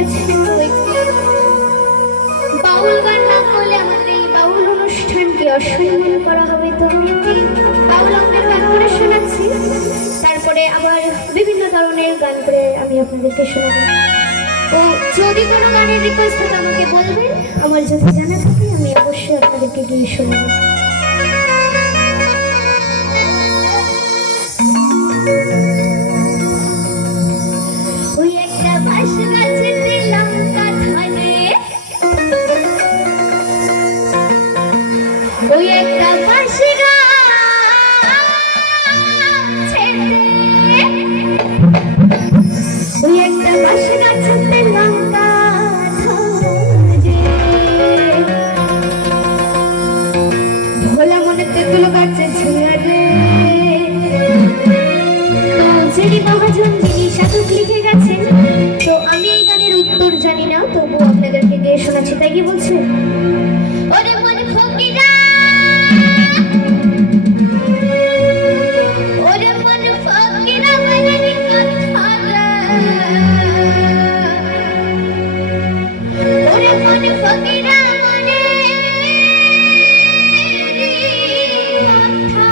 এসেছি। বাউল গান না করলে আমাদের এই বাউল অনুষ্ঠানকে অসম্মান করা হবে। তো আমি একটি বাউল অঙ্গের গান করে শোনাচ্ছি, তারপরে আবার বিভিন্ন ধরনের গান করে আমি আপনাদেরকে শোনাবো। ও যদি কোনো গানের রিকোয়েস্ট থাকে আমাকে বলবেন, আমার যদি জানা থাকে আমি অবশ্যই আপনাদেরকে গিয়ে শোনাবো। ওই একটা বাঁশ গাছেতে লঙ্কা ধরে, ওই একটা বাঁশ ওই একটা বাঁশ গাছেতে লঙ্কা ধরে, ভোলা মনে তেঁতুল গাছে ঝরে। তো যিনি মহাজন, যিনি সাধক লিখে গেছেন, তো আমি এই গানের উত্তর জানি না, তবু আপনাদেরকে গিয়ে শোনাচ্ছি। তাই কি বলছে? ওরে মন ফকিরা, ওরে মন ফকিরা বলানি কথা রে, ওরে মন ফকিরা মনে কথা।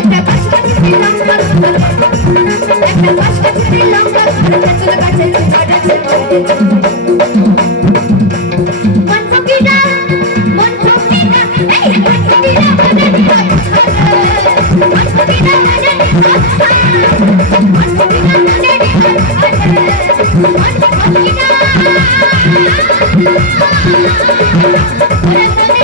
একটা বাঁশ গাছেতে লঙ্কা ধরে, একটা বাঁশ গাছেতে লঙ্কা ধরে, তেঁতুল গাছে ঝরে। মন ফকিরা, মন ফকিরা, এই মন ফকিরা বলানি কথা রে, মন ফকিরা বলানি কথা, মন ফকিরা বলানি কথা রে, মন ফকিরা ওরে মনে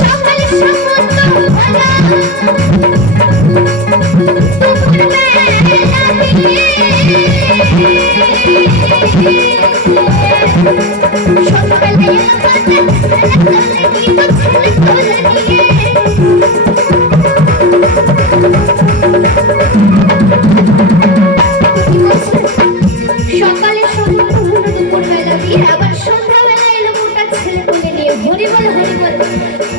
সকালে সমুদ্র ভরা, দুপুর বেলা দিয়ে, সকালে সকালে সমুদ্র ভরা, দুপুর বেলা দিয়ে, আবার সন্ধ্যাবেলা এলো মোটা ছেলে কোলে নিয়ে। হরি বল, হরি বল।